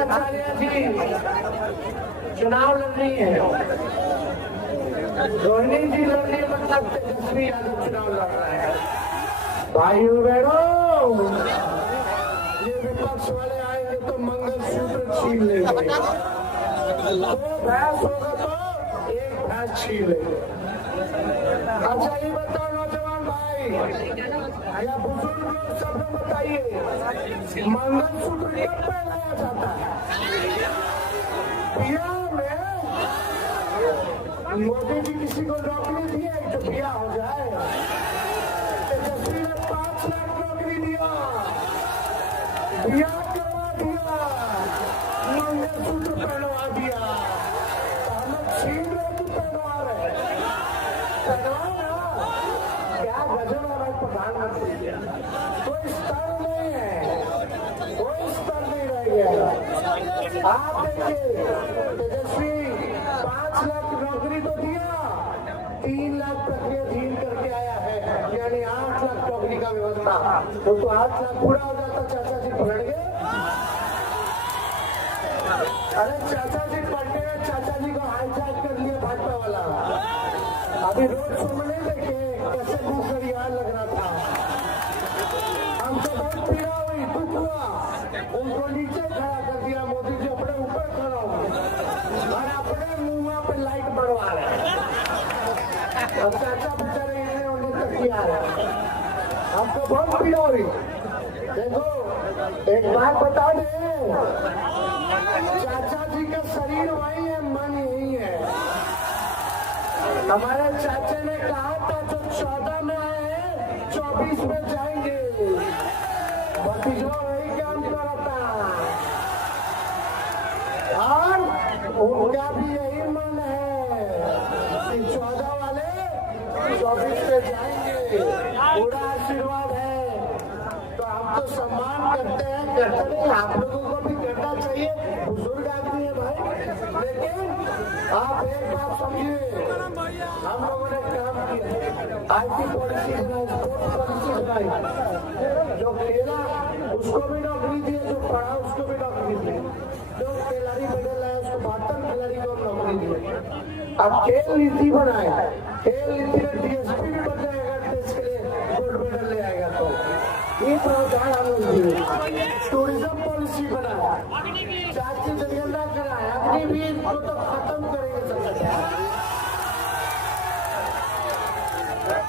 आचार्य जी चुनाव लड़ रही है। रोहिणी जी लड़ रही है, मतलब तेजस्वी यादव चुनाव लड़ रहा है। भाइयों बहनों, ये विपक्ष वाले आएंगे तो मंगलसूत्र छीन लेंगे, दो भैंस होगा तो एक भैंस छीन लेंगे। अच्छा ये बताओ नौजवान भाई या बुजुर्ग लोग सब लोग बताइए, मंगलसूत्र कब पहनाया जाता है? बियाह में। मोदी जी किसी को नौकरी दिए तो बियाह हो जाए। तेजस्वी ने 5 लाख नौकरी दिया, बियाह करवा दिया, मंगलसूत्र पहनवा दिया। हम लोग छीन रहे तो पहनवा रहे, पहनवाओ ना। क्या गजब है भाई प्रधानमंत्री, कोई स्तर नहीं है, कोई स्तर नहीं रह गया। आप देखिए तेजस्वी 5 लाख नौकरी तो दिया, 3 लाख प्रक्रियाधीन करके आया है, यानी 8 लाख नौकरी का व्यवस्था। तो 8 लाख पूरा हो जाता, चाचा जी पलट गए। अरे चाचा जी पलटे, चाचा जी को हाईजैक कर लिया भाजपा वाला। अभी रोज सुन नहीं देखे कैसे मुंह करियाल लग रहा था। हमको बहुत पीड़ा हुई, दुख हुआ, उनको नीचे खड़ा कर दिया मोदी जी, अपने ऊपर खड़ा हो और अपने मुंह पे लाइट बढ़वा रहे। अब चाचा बेचारे इन्हें उन्हें तक किया है, हमको बहुत पीड़ा हुई। देखो एक बात बता दे, चाचा जी का शरीर वही है, मन यही है। हमारे चाचा ने कहा था जो 14 में आए हैं 24 में जाएंगे, भतीजवा वही काम करता और उनका भी यही मन है कि 14 वाले 24 में जाएंगे। पूरा आशीर्वाद है, तो हम तो सम्मान करते हैं, करते नहीं, आप लोगों को भी करना चाहिए, बुजुर्ग आदमी है भाई। लेकिन आप एक बात समझिए, हम लोगों ने काम किया, आईटी पॉलिसी बनाई, स्पोर्ट्स पॉलिसी बनाई, जो खेला उसको भी नौकरी दी, जो पढ़ा उसको भी नौकरी दी, जो खिलाड़ी मेडल लाया उसको 72 खिलाड़ी को नौकरी दी। अब खेल नीति बनाए, खेल नीति में डीएसपी भी बन जाएगा, देश के लिए गोल्ड मेडल ले आएगा। तो ये प्रावधान हम लोग दिए। टूरिज्म पॉलिसी बनाया, चाची जनगणना कराया, अग्निवीर को तो खत्म करेंगे सब।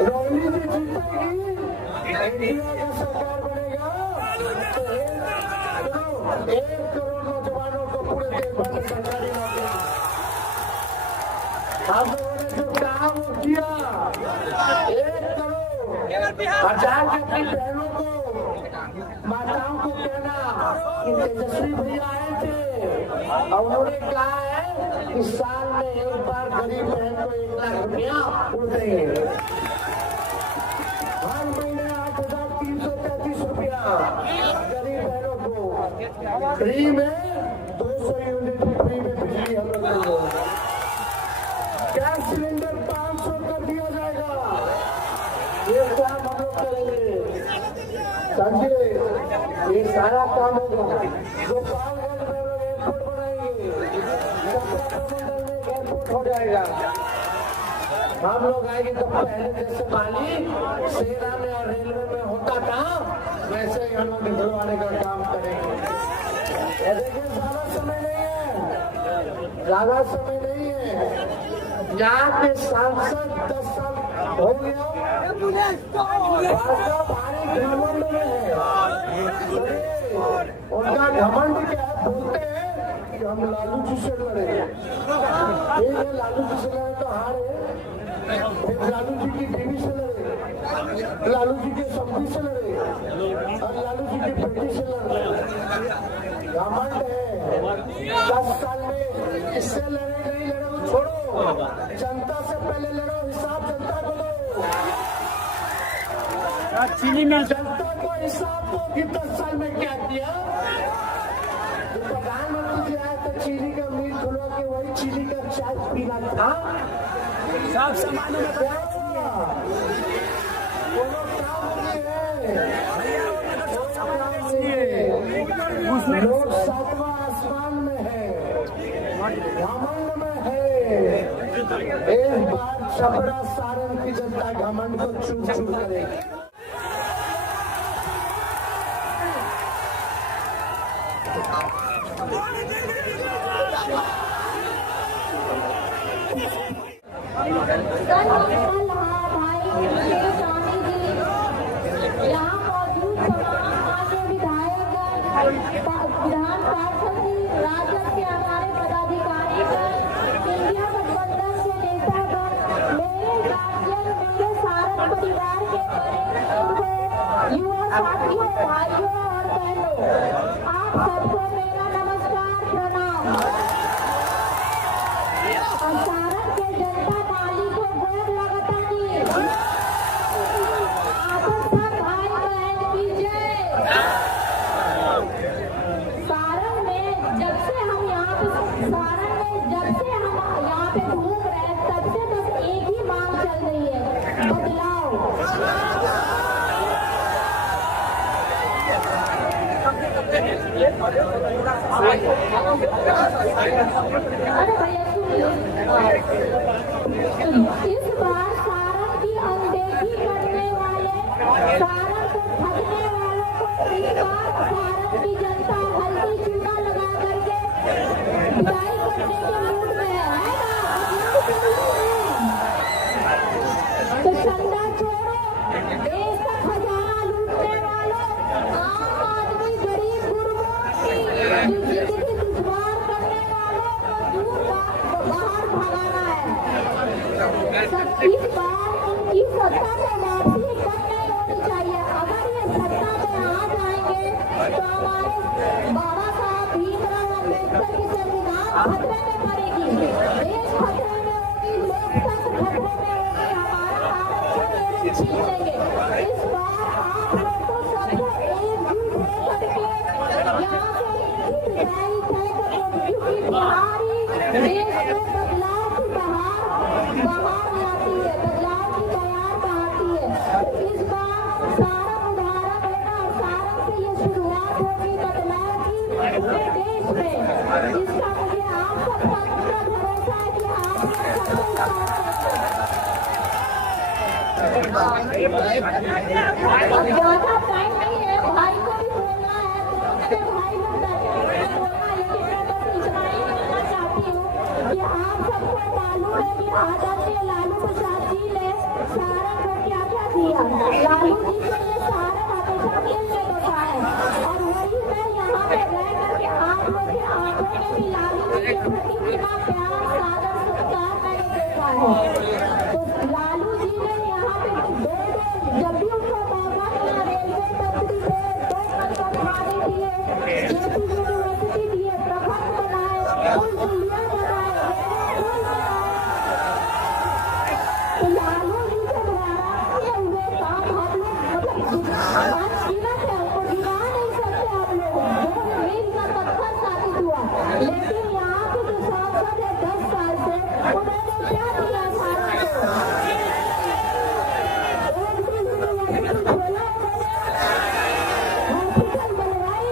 रोहिणी जी जीतेगी, इंडिया का सरकार बनेगा तो 1 करोड़ नौजवानों को पूरे देश भर में सरकारी नौकरी। हम लोगों ने जो कहा वो किया, 1 करोड़ और जाके अपनी बहनों को, माताओं को कहना कि तेजस्वी भैया आए थे और उन्होंने कहा है कि साल में एक बार गरीब बहन को 1 लाख रुपया उड़ देंगे, हर महीने 8,333 रुपया गरीब बहनों को फ्री में, 200 यूनिट फ्री में बिजली हम लोग को, गैस सिलेंडर 500 कर दिया जाएगा। ये काम हम लोग करेंगे, समझे? ये सारा काम होगा। गोपालगंज में लोग एयरपोर्ट बनाएंगे, मंडल में एयरपोर्ट हो जाएगा। हम लोग आएंगे तो पहले जैसे पाली सेना में और रेलवे में होता था, वैसे ही हम लोग निकलवाने का काम करेंगे। देखिए ज्यादा समय नहीं है, ज्यादा समय नहीं है। यहाँ के सांसद 10 साल हो गया, भारी घमंड में है। उनका घमंड क्या है, बोलते हैं कि हम लालू जी से लड़े, ठीक है लालू जी से लड़े तो हारे, फिर लालू जी की बीवी से लड़े, लालू जी के समधी से लड़े और लालू जी की बेटी से लड़े। घमंड है। 10 साल में इससे लड़े नहीं लड़े वो छोड़ो, जनता से पहले लड़ो, हिसाब जनता को दो। चीनी मिल जनता को हिसाब दो कि 10 साल में क्या किया। प्रधानमंत्री जी आए तो चीनी का मिल खुलवा के वही चीनी का चाय पीना था। सब सामानों में क्या लोग 7वां आसमान छपरा सारण की जनता घमंड को चूर चूर करेगी। विधान पार्षद राजद के हमारे पदाधिकारी इंडिया गठबंधन के नेतागण, मेरे गार्जियन, मेरे सारन परिवार के बड़े युवा साथियों, भाइयों और बहनों, आप सबको मेरा नमस्कार, प्रणाम। और सारन के जनता माली को गोर लगता नहीं। आप सब भाई बहन की जय। सारण में जब से हम यहाँ पे घूम रहे हैं, तब से बस एक ही मांग चल रही है, बदलाव। अरे भैया सुनिए, इस बार सारण की अनदेखी करने वाले, सारण को ठगने वालों को इस बार सारण की जनता हल्दी चूना लगा करके विदाई करने के मूड में है ना। तो चंदा छोड़ो, देश का खजाना लूटने वालों, आम आदमी, गरीब गुरबों की जिंदगी दुश्वार करने वालों को दूर बाहर भगाना है। सब इस बार उनकी सत्ता में वापसी कब नहीं होनी चाहिए। अगर ये सत्ता में आ जाएंगे तो हमारे बाबा साहब भीमराव अम्बेडकर की संविधान खतरे में पड़ेगी, देश खतरे में होगी, लोकतंत्र खतरे में होगी, हमारा आरक्षण ये छीन लेंगे। इस बार आप लोगों सबको एकजुट होकर के यहाँ से इनकी विदाई तय करो, क्योंकि बिहारी देश में बदलाव की बहार लाती है, बदलाव की बहार बहाती है। इस बार सारण उदाहरण लेना और सारण से ये शुरुआत होगी बदलाव की पूरे देश में, जिसका मुझे आप सबका पूरा भरोसा है कि आप लोग सबको ज्यादा टाइम नहीं है, भाई को भी बोलना है, तो मेरे भाई लोग बैठे हैं बोलना, लेकिन मैं बस इतना ही कहना चाहती हूँ कि आप सबको मालूम है कि आदरणीय लालू प्रसाद जी ने सारण को क्या क्या दिया। लालू जी से ये सारण हमेशा दिल में बसा है, और वही मैं यहाँ पे रह करके आप लोग की आंखों में भी लालू जी के प्रति कितना प्यार, सादर, सत्कार मैंने देखा है। तो लालू जी ने यहाँ पे जब भी उनको मौका मिला, रेलवे मंत्री थे, 2 मनपत खाने दिए, जेपी यूनिवर्सिटी दिए, प्रखंड बनाए, पुल पुलिया बनाए, पुल बनाए। तो लालू जी के द्वारा किए हुए काम हम लोग अनगिनत है, उनको गिना नहीं सकते हम लोग, जो मील का पत्थर साबित हुआ। लेकिन यहाँ के जो सांसद है 10 साल से, उन्होंने क्या दिया सारण को? हॉस्पिटल बनवाई,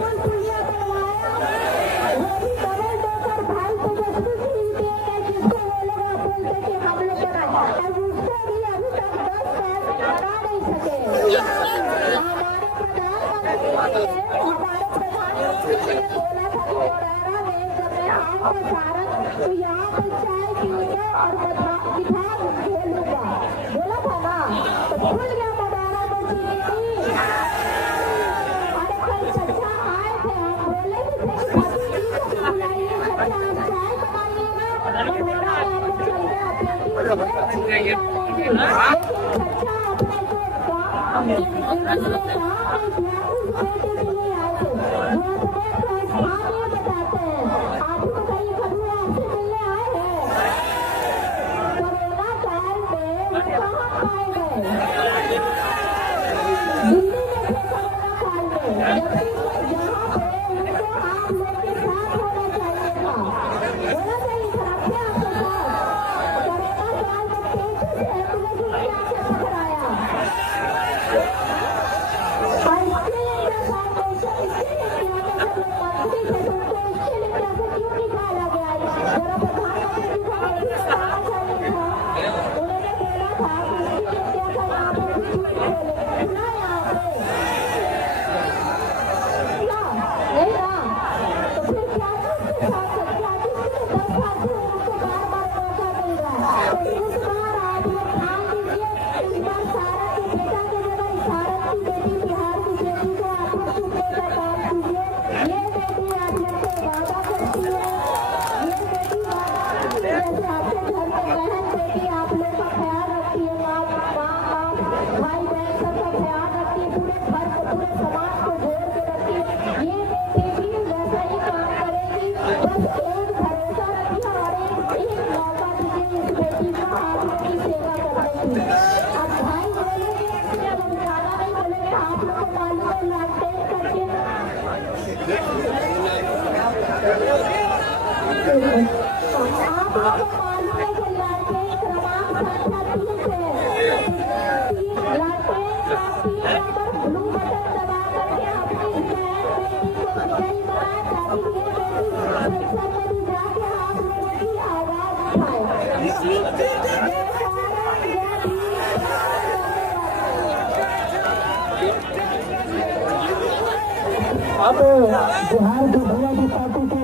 पुल पुलिया बनवाया, वो भी डबल डोकर भाई तेजस्वी सिंह के, जिसको वो लोग बोलते कि हम लोग बनाए, और उसको भी अभी तक 10 साल में बना नहीं सके। हमारे प्रधानमंत्री ने बोला था कि मोरेना में जब मैं आऊंगा सारण तो यहाँ पे चाय पीऊंगा और मिठाई खेलूंगा, बोला था ना, तो खुल गया मोरेना यूनिवर्सिटी। अरे कल चचा आए थे, हम बोले भी थे कि भाभी जी को भी बुलाइए, चचा आप चाय बनाइएगा, मोरेना में हम लोग चलते हैं अपने लेकिन चचा अपने जो जिसने कहा कि इस बेटे के लिए आए थे, वो अपने स्थानीय बताते हैं। आप ही बताइए कभी आपसे मिलने आए हैं? कोरोना काल में वो कहाँ पाए गए? दिल्ली में थे कोरोना काल में, जबकि यहाँ पे उनको आप लोग के साथ होना चाहिए था, होना चाहिए था, रखे आपके साथ। कोरोना काल में कैसे से एम्बुलेंस उनके आके पकड़ाया, और इसके लिए आपको मालूम है कि लालटेन क्रमांक संख्या 3 पे लालटेन का 3 नंबर ब्लू बटन दबा करके अपनी बहन बेटी को विजयी बनाए ताकि ये बेटी संसद में भी जाके आप लोगों की आवाज उठाए। जय भारत, जय भीम, अब बिहार की भैया की पार्टी के